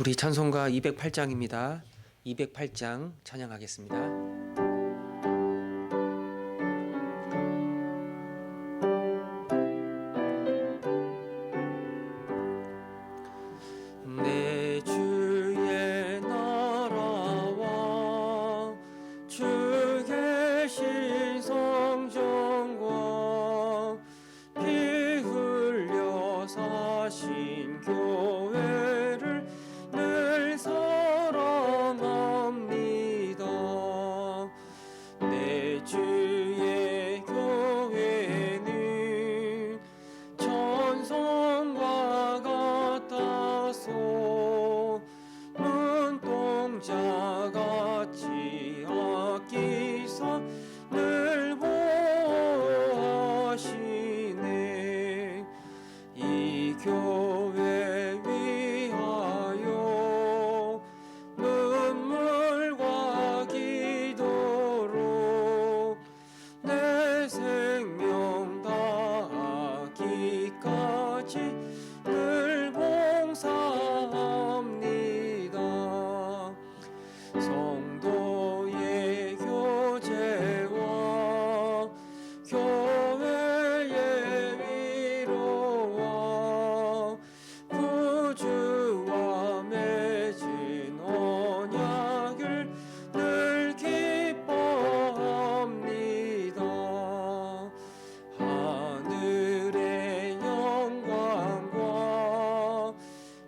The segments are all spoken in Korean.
우리 찬송가 208장입니다. 208장 찬양하겠습니다. 내 주의 나라와 주 계신 성전과 피 흘려 사신 교회를 늘 사랑합니다. 내 주의 교회는 천성과 같아서 눈동자같이 아끼사 늘 보호하시네. 이 교회 위하여 눈물과 기도로 내 생명 다하기까지 늘 봉사합니다. 성도의 교제와 교회의 위로와 구주와 맺은 언약을 늘 기뻐합니다. 하늘의 영광과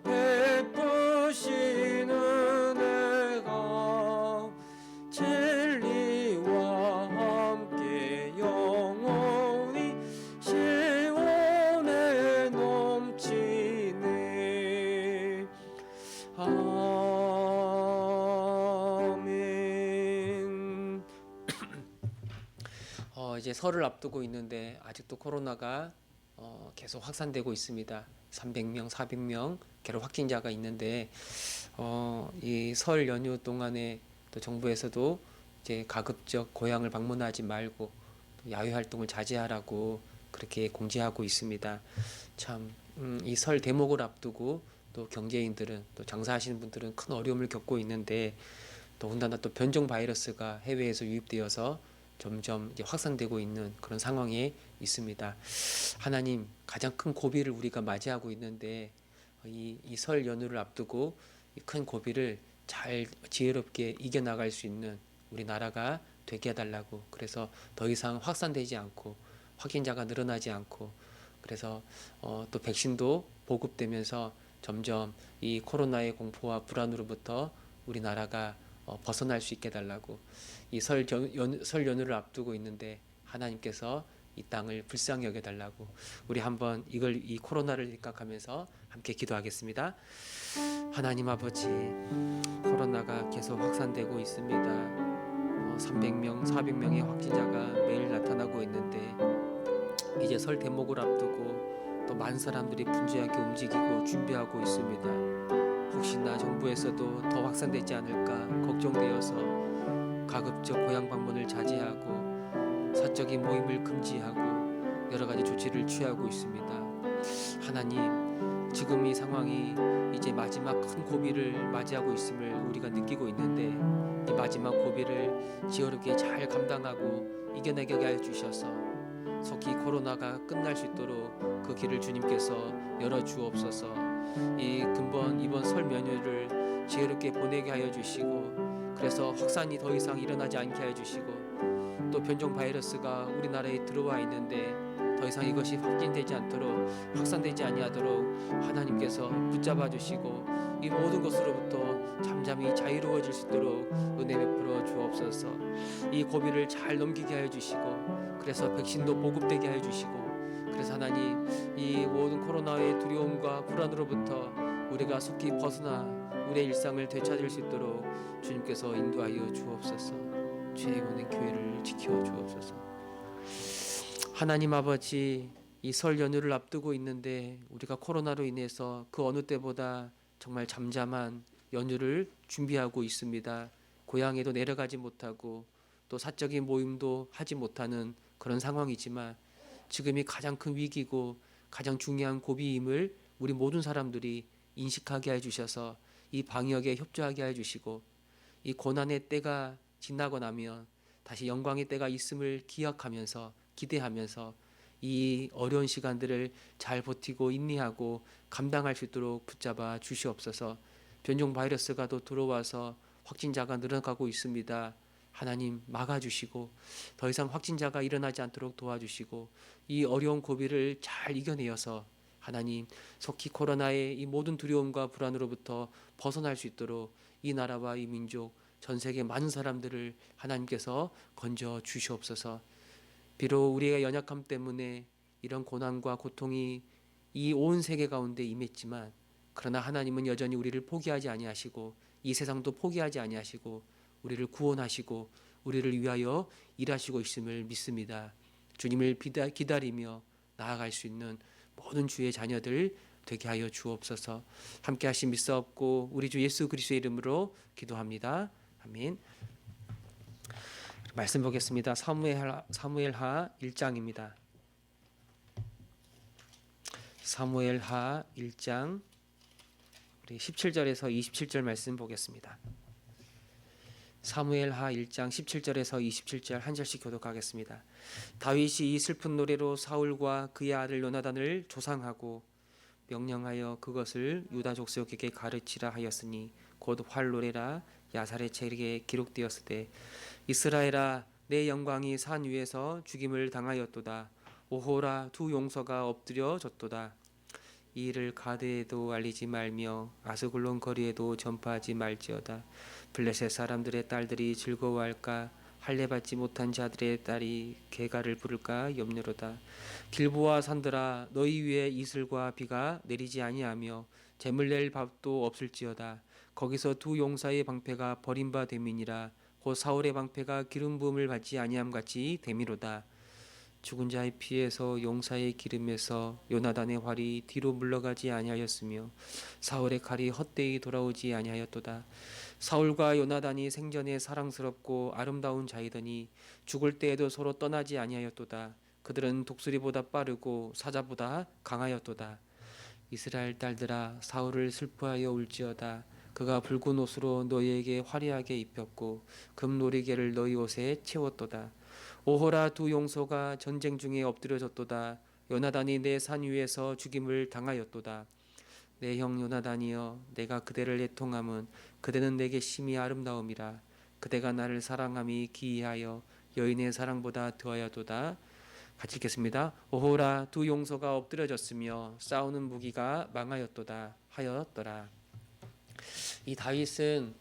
베푸신 은혜가 진리와 함께 영원히 시온에 넘치네. 아멘. 이제 설을 앞두고 있는데 아직도 코로나가 계속 확산되고 있습니다. 300명, 400명 계속 확진자가 있는데 이 설 연휴 동안에 또 정부에서도 이제 가급적 고향을 방문하지 말고 또 야외 활동을 자제하라고 그렇게 공지하고 있습니다. 참, 이 설 대목을 앞두고 또 경제인들은 또 장사하시는 분들은 큰 어려움을 겪고 있는데 더군다나 또 변종 바이러스가 해외에서 유입되어서 점점 이제 확산되고 있는 그런 상황에 있습니다. 하나님, 가장 큰 고비를 우리가 맞이하고 있는데 이 설 연휴를 앞두고 이 큰 고비를 잘 지혜롭게 이겨나갈 수 있는 우리 나라가 되게 해달라고. 그래서 더 이상 확산되지 않고 확진자가 늘어나지 않고 그래서 또 백신도 보급되면서 점점 이 코로나의 공포와 불안으로부터 우리나라가 벗어날 수 있게 해달라고. 이 설 연휴를 앞두고 있는데 하나님께서 이 땅을 불쌍히 여겨달라고. 우리 한번 이 코로나를 생각하면서 함께 기도하겠습니다. 하나님 아버지, 코로나가 계속 확산되고 있습니다. 300명, 400명의 확진자가 매일 나타나고 있는데 이제 설 대목을 앞두고 또 많은 사람들이 분주하게 움직이고 준비하고 있습니다. 혹시나 정부에서도 더 확산되지 않을까 걱정되어서 가급적 고향 방문을 자제하고 사적인 모임을 금지하고 여러 가지 조치를 취하고 있습니다. 하나님, 지금 이 상황이 이제 마지막 큰 고비를 맞이하고 있음을 우리가 느끼고 있는데 이 마지막 고비를 지혜롭게 잘 감당하고 이겨내게 하여 주셔서 속히 코로나가 끝날 수 있도록 그 길을 주님께서 열어주옵소서. 이번 설 연휴를 지혜롭게 보내게 하여 주시고 그래서 확산이 더 이상 일어나지 않게 하여 주시고 또 변종 바이러스가 우리나라에 들어와 있는데 더 이상 이것이 확진되지 않도록 확산되지 아니하도록 하나님께서 붙잡아 주시고 이 모든 것으로부터 잠잠히 자유로워질 수 있도록 은혜 베풀어 주옵소서. 이 고비를 잘 넘기게 하여 주시고 그래서 백신도 보급되게 하여 주시고 그래서 하나님, 이 모든 코로나의 두려움과 불안으로부터 우리가 속히 벗어나 우리의 일상을 되찾을 수 있도록 주님께서 인도하여 주옵소서. 죄의 오는 교회를 지켜 주옵소서. 하나님 아버지, 이 설 연휴를 앞두고 있는데 우리가 코로나로 인해서 그 어느 때보다 정말 잠잠한 연휴를 준비하고 있습니다. 고향에도 내려가지 못하고 또 사적인 모임도 하지 못하는 그런 상황이지만 지금이 가장 큰 위기고 가장 중요한 고비임을 우리 모든 사람들이 인식하게 해주셔서 이 방역에 협조하게 해주시고 이 고난의 때가 지나고 나면 다시 영광의 때가 있음을 기억하면서 기대하면서 이 어려운 시간들을 잘 버티고 인내하고 감당할 수 있도록 붙잡아 주시옵소서. 변종 바이러스가 또 들어와서 확진자가 늘어가고 있습니다. 하나님 막아주시고 더 이상 확진자가 일어나지 않도록 도와주시고 이 어려운 고비를 잘 이겨내어서 하나님 속히 코로나의 이 모든 두려움과 불안으로부터 벗어날 수 있도록 이 나라와 이 민족 전 세계 많은 사람들을 하나님께서 건져 주시옵소서. 비록 우리의 연약함 때문에 이런 고난과 고통이 이 온 세계 가운데 임했지만 그러나 하나님은 여전히 우리를 포기하지 아니하시고 이 세상도 포기하지 아니하시고 우리를 구원하시고 우리를 위하여 일하시고 있음을 믿습니다. 주님을 기다리며 나아갈 수 있는 모든 주의 자녀들 되게 하여 주옵소서. 함께 하신 믿사옵고 우리 주 예수 그리스도의 이름으로 기도합니다. 아멘. 말씀 보겠습니다. 사무엘하 1장입니다. 사무엘하 1장 우리 17절에서 27절 말씀 보겠습니다. 사무엘하 1장 17절에서 27절 한 절씩 교독하겠습니다. 다윗이 이 슬픈 노래로 사울과 그의 아들 요나단을 조상하고 명령하여 그것을 유다 족속에게 가르치라 하였으니 곧 활노래라 야살의 책에 기록되었으되 이스라엘아 내 영광이 산 위에서 죽임을 당하였도다. 오호라 두 용서가 엎드려졌도다. 이 일을 가드에도 알리지 말며 아스글론 거리에도 전파하지 말지어다. 블레셋 사람들의 딸들이 즐거워할까? 할례받지 못한 자들의 딸이 개가를 부를까 염려로다. 길보아 산들아 너희 위에 이슬과 비가 내리지 아니하며 재물 낼 밥도 없을지어다. 거기서 두 용사의 방패가 버린 바 됨이니라. 곧 사울의 방패가 기름 부음을 받지 아니함 같이 됨이로다. 죽은 자의 피에서 용사의 기름에서 요나단의 활이 뒤로 물러가지 아니하였으며 사울의 칼이 헛되이 돌아오지 아니하였도다. 사울과 요나단이 생전에 사랑스럽고 아름다운 자이더니 죽을 때에도 서로 떠나지 아니하였도다. 그들은 독수리보다 빠르고 사자보다 강하였도다. 이스라엘 딸들아 사울을 슬퍼하여 울지어다. 그가 붉은 옷으로 너희에게 화려하게 입혔고 금놀이개를 너희 옷에 채웠도다. 오호라 두 용소가 전쟁 중에 엎드려졌도다. 요나단이 내 산 위에서 죽임을 당하였도다. 내 형 요나단이여 내가 그대를 애통함은 그대는 내게 심히 아름다움이라. 그대가 나를 사랑함이 기이하여 여인의 사랑보다 더하여도다. 같이 읽겠습니다. 오호라 두 용소가 엎드려졌으며 싸우는 무기가 망하였도다 하였더라. 이 다윗은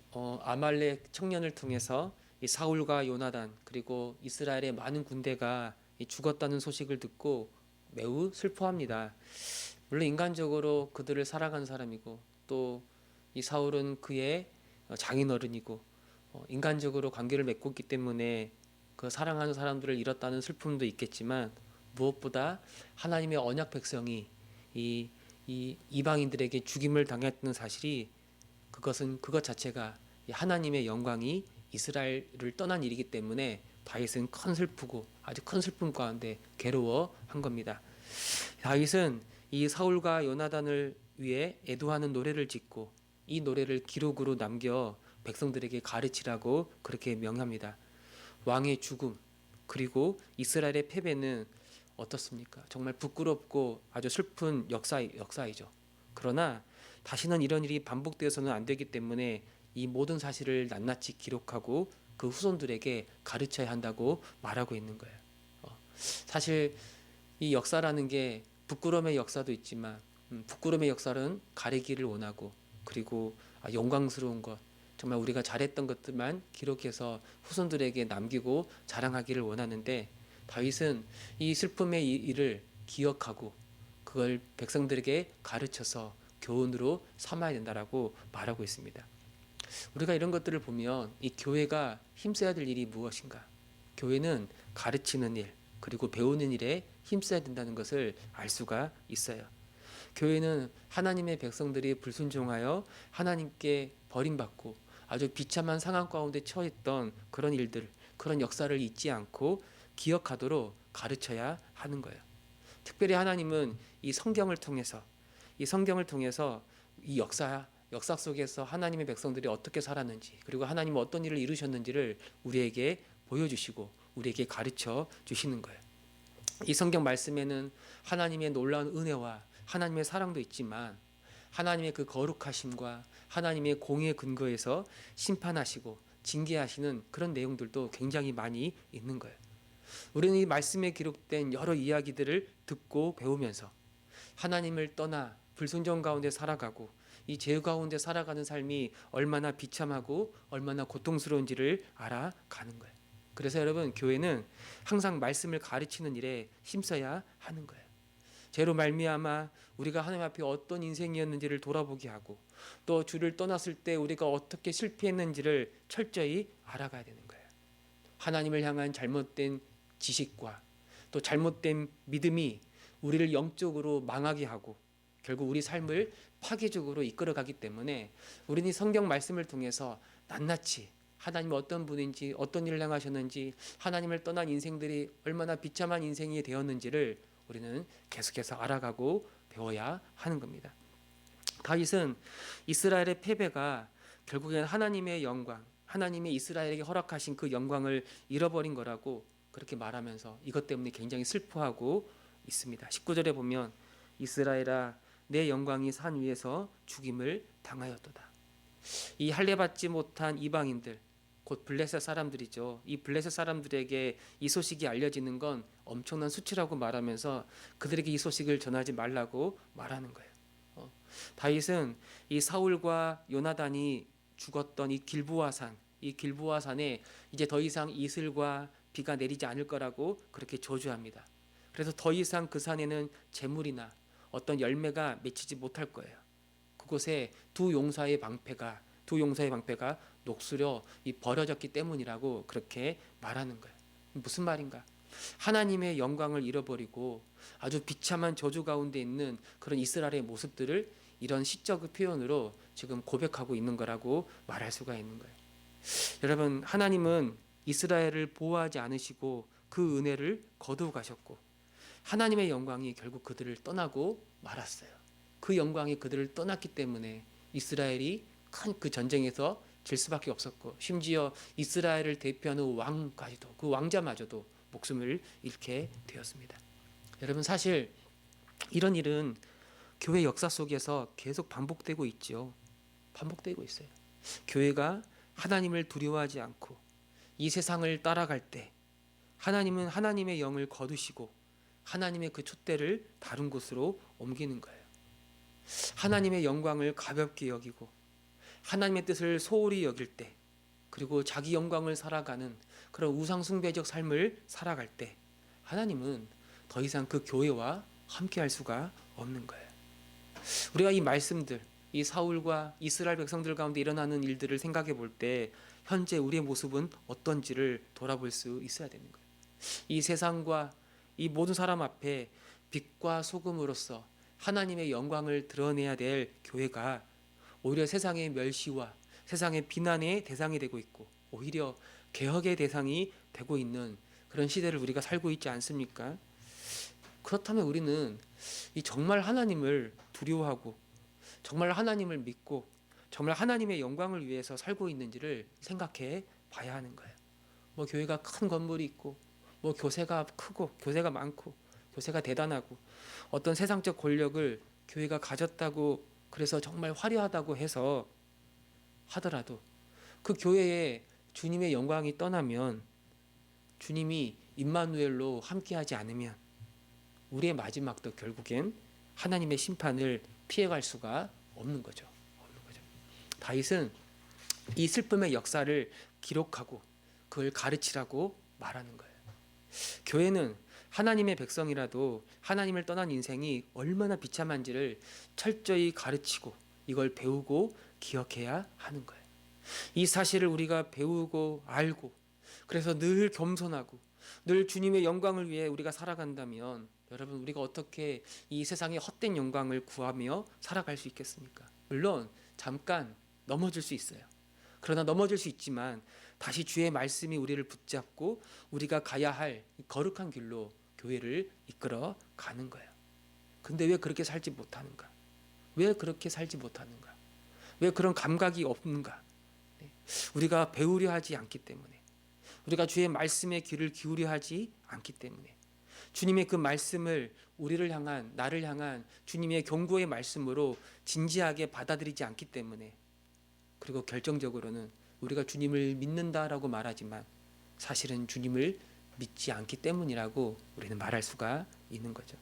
아말렉 청년을 통해서 이 사울과 요나단 그리고 이스라엘의 많은 군대가 죽었다는 소식을 듣고 매우 슬퍼합니다. 물론 인간적으로 그들을 사랑한 사람이고 또 이 사울은 그의 장인어른이고 인간적으로 관계를 맺고 있기 때문에 그 사랑하는 사람들을 잃었다는 슬픔도 있겠지만 무엇보다 하나님의 언약 백성이 이 이방인들에게 죽임을 당했다는 사실이 그것 자체가 하나님의 영광이 이스라엘을 떠난 일이기 때문에 다윗은 아주 큰 슬픔 가운데 괴로워한 겁니다. 다윗은 이 사울과 요나단을 위해 애도하는 노래를 짓고 이 노래를 기록으로 남겨 백성들에게 가르치라고 그렇게 명합니다. 왕의 죽음 그리고 이스라엘의 패배는 어떻습니까? 정말 부끄럽고 아주 슬픈 역사이죠. 그러나 다시는 이런 일이 반복되어서는 안 되기 때문에 이 모든 사실을 낱낱이 기록하고 그 후손들에게 가르쳐야 한다고 말하고 있는 거예요. 사실 이 역사라는 게 부끄러움의 역사도 있지만 부끄러움의 역사는 가리기를 원하고 그리고 영광스러운 것 정말 우리가 잘했던 것들만 기록해서 후손들에게 남기고 자랑하기를 원하는데 다윗은 이 슬픔의 일을 기억하고 그걸 백성들에게 가르쳐서 교훈으로 삼아야 된다라고 말하고 있습니다. 우리가 이런 것들을 보면 이 교회가 힘써야 될 일이 무엇인가? 교회는 가르치는 일 그리고 배우는 일에 힘써야 된다는 것을 알 수가 있어요. 교회는 하나님의 백성들이 불순종하여 하나님께 버림받고 아주 비참한 상황 가운데 처했던 그런 일들, 그런 역사를 잊지 않고 기억하도록 가르쳐야 하는 거예요. 특별히 하나님은 이 성경을 통해서 이 역사 속에서 하나님의 백성들이 어떻게 살았는지, 그리고 하나님은 어떤 일을 이루셨는지를 우리에게 보여주시고 우리에게 가르쳐 주시는 거예요. 이 성경 말씀에는 하나님의 놀라운 은혜와 하나님의 사랑도 있지만 하나님의 그 거룩하심과 하나님의 공의 근거에서 심판하시고 징계하시는 그런 내용들도 굉장히 많이 있는 거예요. 우리는 이 말씀에 기록된 여러 이야기들을 듣고 배우면서 하나님을 떠나 불순종 가운데 살아가고 이 죄 가운데 살아가는 삶이 얼마나 비참하고 얼마나 고통스러운지를 알아가는 거예요. 그래서 여러분, 교회는 항상 말씀을 가르치는 일에 힘써야 하는 거예요. 죄로 말미암아 우리가 하나님 앞에 어떤 인생이었는지를 돌아보게 하고 또 주를 떠났을 때 우리가 어떻게 실패했는지를 철저히 알아가야 되는 거예요. 하나님을 향한 잘못된 지식과 또 잘못된 믿음이 우리를 영적으로 망하게 하고 결국 우리 삶을 파괴적으로 이끌어가기 때문에 우리는 성경 말씀을 통해서 낱낱이 하나님이 어떤 분인지 어떤 일을 행하셨는지 하나님을 떠난 인생들이 얼마나 비참한 인생이 되었는지를 우리는 계속해서 알아가고 배워야 하는 겁니다. 다윗은 이스라엘의 패배가 결국엔 하나님의 영광, 하나님이 이스라엘에게 허락하신 그 영광을 잃어버린 거라고 그렇게 말하면서 이것 때문에 굉장히 슬퍼하고 있습니다. 19절에 보면 이스라엘아 내 영광이 산 위에서 죽임을 당하였도다. 이 할례받지 못한 이방인들 곧 블레셋 사람들이죠. 이 블레셋 사람들에게 이 소식이 알려지는 건 엄청난 수치라고 말하면서 그들에게 이 소식을 전하지 말라고 말하는 거예요. 다윗은 이 사울과 요나단이 죽었던 이 길보아 산에 이제 더 이상 이슬과 비가 내리지 않을 거라고 그렇게 저주합니다. 그래서 더 이상 그 산에는 재물이나 어떤 열매가 맺히지 못할 거예요. 그곳에 두 용사의 방패가 녹슬어 버려졌기 때문이라고 그렇게 말하는 거예요. 무슨 말인가? 하나님의 영광을 잃어버리고 아주 비참한 저주 가운데 있는 그런 이스라엘의 모습들을 이런 시적 표현으로 지금 고백하고 있는 거라고 말할 수가 있는 거예요. 여러분, 하나님은 이스라엘을 보호하지 않으시고 그 은혜를 거두어 가셨고 하나님의 영광이 결국 그들을 떠나고 말았어요. 그 영광이 그들을 떠났기 때문에 이스라엘이 큰 그 전쟁에서 질 수밖에 없었고 심지어 이스라엘을 대표하는 왕까지도 그 왕자마저도 목숨을 잃게 되었습니다. 여러분, 사실 이런 일은 교회 역사 속에서 계속 반복되고 있죠. 반복되고 있어요. 교회가 하나님을 두려워하지 않고 이 세상을 따라갈 때 하나님은 하나님의 영을 거두시고 하나님의 그 촛대를 다른 곳으로 옮기는 거예요. 하나님의 영광을 가볍게 여기고 하나님의 뜻을 소홀히 여길 때 그리고 자기 영광을 살아가는 그런 우상숭배적 삶을 살아갈 때 하나님은 더 이상 그 교회와 함께할 수가 없는 거예요. 우리가 이 말씀들, 이 사울과 이스라엘 백성들 가운데 일어나는 일들을 생각해 볼 때 현재 우리의 모습은 어떤지를 돌아볼 수 있어야 되는 거예요. 이 세상과 이 모든 사람 앞에 빛과 소금으로서 하나님의 영광을 드러내야 될 교회가 오히려 세상의 멸시와 세상의 비난의 대상이 되고 있고 오히려 개혁의 대상이 되고 있는 그런 시대를 우리가 살고 있지 않습니까? 그렇다면 우리는 이 정말 하나님을 두려워하고 정말 하나님을 믿고 정말 하나님의 영광을 위해서 살고 있는지를 생각해 봐야 하는 거예요. 교회가 큰 건물이 있고 교세가 크고 교세가 많고 교세가 대단하고 어떤 세상적 권력을 교회가 가졌다고 그래서 정말 화려하다고 해서 하더라도 그 교회에 주님의 영광이 떠나면 주님이 임마누엘로 함께하지 않으면 우리의 마지막도 결국엔 하나님의 심판을 피해갈 수가 없는 거죠. 다윗은 이 슬픔의 역사를 기록하고 그걸 가르치라고 말하는 거예요. 교회는 하나님의 백성이라도 하나님을 떠난 인생이 얼마나 비참한지를 철저히 가르치고 이걸 배우고 기억해야 하는 거예요. 이 사실을 우리가 배우고 알고 그래서 늘 겸손하고 늘 주님의 영광을 위해 우리가 살아간다면 여러분, 우리가 어떻게 이 세상의 헛된 영광을 구하며 살아갈 수 있겠습니까? 물론 잠깐 넘어질 수 있어요. 그러나 넘어질 수 있지만 다시 주의 말씀이 우리를 붙잡고 우리가 가야 할 거룩한 길로 교회를 이끌어 가는 거예요. 근데 왜 그렇게 살지 못하는가? 왜 그렇게 살지 못하는가? 왜 그런 감각이 없는가? 네. 우리가 배우려 하지 않기 때문에, 우리가 주의 말씀에 귀를 기울여 하지 않기 때문에, 주님의 그 말씀을 우리를 향한, 나를 향한 주님의 경고의 말씀으로 진지하게 받아들이지 않기 때문에, 그리고 결정적으로는 우리가 주님을 믿는다라고 말하지만 사실은 주님을 믿지 않기 때문이라고 우리는 말할 수가 있는 거죠.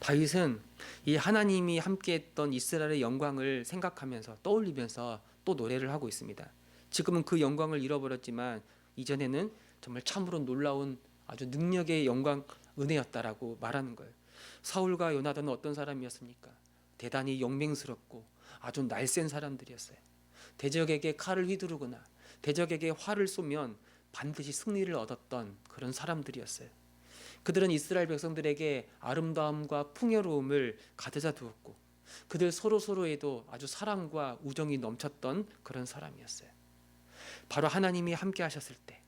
다윗은 이 하나님이 함께했던 이스라엘의 영광을 생각하면서 떠올리면서 또 노래를 하고 있습니다. 지금은 그 영광을 잃어버렸지만 이전에는 정말 참으로 놀라운 아주 능력의 영광, 은혜였다라고 말하는 거예요. 사울과 요나단은 어떤 사람이었습니까? 대단히 영맹스럽고 아주 날쌘 사람들이었어요. 대적에게 칼을 휘두르거나 대적에게 활을 쏘면 반드시 승리를 얻었던 그런 사람들이었어요. 그들은 이스라엘 백성들에게 아름다움과 풍요로움을 가져다 두었고, 그들 서로에도 아주 사랑과 우정이 넘쳤던 그런 사람이었어요. 바로 하나님이 함께 하셨을 때,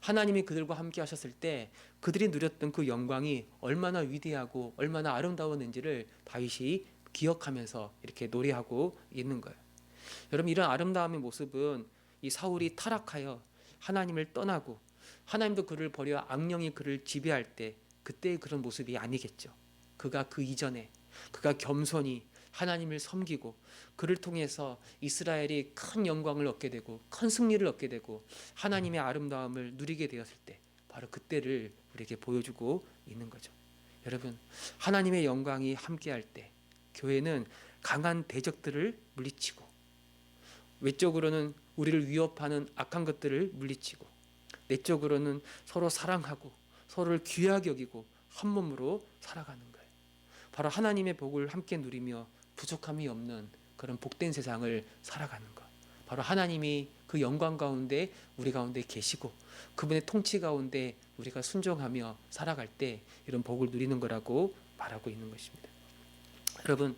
하나님이 그들과 함께 하셨을 때 그들이 누렸던 그 영광이 얼마나 위대하고 얼마나 아름다웠는지를 다윗이 기억하면서 이렇게 노래하고 있는 거예요. 여러분, 이런 아름다움의 모습은 이 사울이 타락하여 하나님을 떠나고 하나님도 그를 버려 악령이 그를 지배할 때 그때의 그런 모습이 아니겠죠. 그가 그 이전에 그가 겸손히 하나님을 섬기고 그를 통해서 이스라엘이 큰 영광을 얻게 되고 큰 승리를 얻게 되고 하나님의 아름다움을 누리게 되었을 때 바로 그때를 우리에게 보여주고 있는 거죠. 여러분, 하나님의 영광이 함께할 때 교회는 강한 대적들을 물리치고 외적으로는 우리를 위협하는 악한 것들을 물리치고 내적으로는 서로 사랑하고 서로를 귀하게 여기고 한 몸으로 살아가는 거예요. 바로 하나님의 복을 함께 누리며 부족함이 없는 그런 복된 세상을 살아가는 것. 바로 하나님이 그 영광 가운데 우리 가운데 계시고 그분의 통치 가운데 우리가 순종하며 살아갈 때 이런 복을 누리는 거라고 말하고 있는 것입니다. 여러분,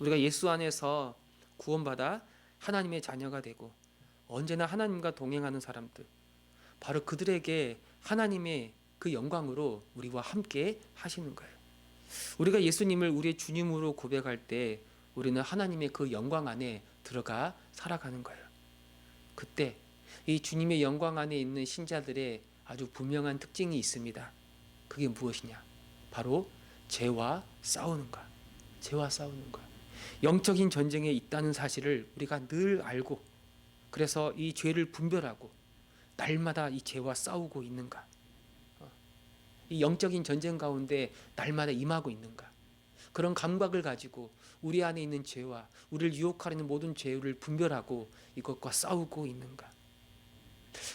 우리가 예수 안에서 구원받아 하나님의 자녀가 되고 언제나 하나님과 동행하는 사람들, 바로 그들에게 하나님의 그 영광으로 우리와 함께 하시는 거예요. 우리가 예수님을 우리의 주님으로 고백할 때 우리는 하나님의 그 영광 안에 들어가 살아가는 거예요. 그때 이 주님의 영광 안에 있는 신자들의 아주 분명한 특징이 있습니다. 그게 무엇이냐? 바로 죄와 싸우는 것. 죄와 싸우는 것. 영적인 전쟁에 있다는 사실을 우리가 늘 알고 그래서 이 죄를 분별하고 날마다 이 죄와 싸우고 있는가? 이 영적인 전쟁 가운데 날마다 임하고 있는가? 그런 감각을 가지고 우리 안에 있는 죄와 우리를 유혹하려는 모든 죄를 분별하고 이것과 싸우고 있는가?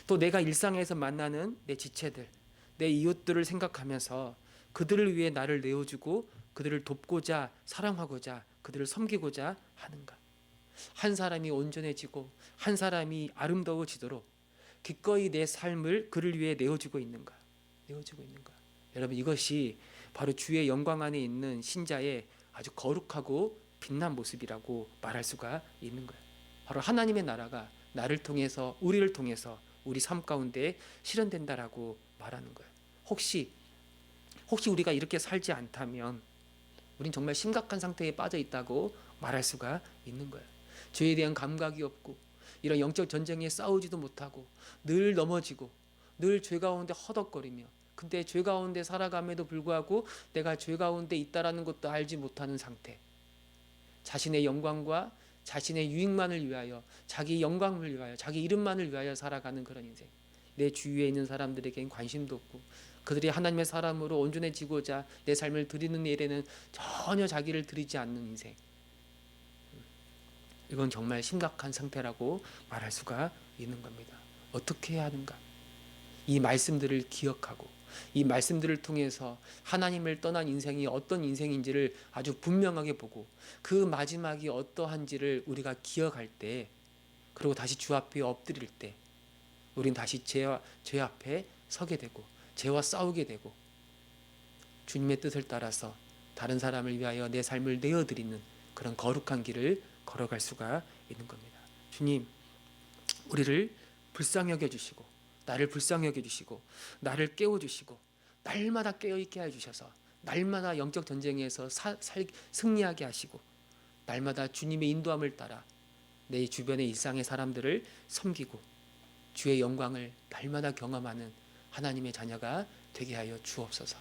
또 내가 일상에서 만나는 내 지체들, 내 이웃들을 생각하면서 그들을 위해 나를 내어주고 그들을 돕고자 사랑하고자 그들을 섬기고자 하는가? 한 사람이 온전해지고 한 사람이 아름다워지도록 기꺼이 내 삶을 그를 위해 내어주고 있는가? 내어주고 있는가? 여러분, 이것이 바로 주의 영광 안에 있는 신자의 아주 거룩하고 빛난 모습이라고 말할 수가 있는 거예요. 바로 하나님의 나라가 나를 통해서 우리를 통해서 우리 삶 가운데 실현된다라고 말하는 거예요. 혹시 우리가 이렇게 살지 않다면 우린 정말 심각한 상태에 빠져 있다고 말할 수가 있는 거예요. 죄에 대한 감각이 없고 이런 영적 전쟁에 싸우지도 못하고 늘 넘어지고 늘 죄 가운데 허덕거리며 근데 죄 가운데 살아감에도 불구하고 내가 죄 가운데 있다라는 것도 알지 못하는 상태. 자신의 영광과 자신의 유익만을 위하여 자기 영광을 위하여 자기 이름만을 위하여 살아가는 그런 인생. 내 주위에 있는 사람들에겐 관심도 없고 그들이 하나님의 사람으로 온전해지고자 내 삶을 드리는 일에는 전혀 자기를 드리지 않는 인생. 이건 정말 심각한 상태라고 말할 수가 있는 겁니다. 어떻게 해야 하는가? 이 말씀들을 기억하고 이 말씀들을 통해서 하나님을 떠난 인생이 어떤 인생인지를 아주 분명하게 보고 그 마지막이 어떠한지를 우리가 기억할 때 그리고 다시 주 앞에 엎드릴 때 우린 다시 죄 앞에 서게 되고 죄와 싸우게 되고 주님의 뜻을 따라서 다른 사람을 위하여 내 삶을 내어드리는 그런 거룩한 길을 걸어갈 수가 있는 겁니다. 주님, 우리를 불쌍히 여겨주시고 나를 불쌍히 여겨주시고 나를 깨워주시고 날마다 깨어있게 해주셔서 날마다 영적 전쟁에서 승리하게 하시고 날마다 주님의 인도함을 따라 내 주변의 일상의 사람들을 섬기고 주의 영광을 날마다 경험하는 하나님의 자녀가 되게 하여 주옵소서.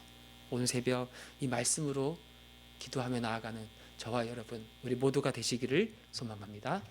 오늘 새벽 이 말씀으로 기도하며 나아가는 저와 여러분 우리 모두가 되시기를 소망합니다.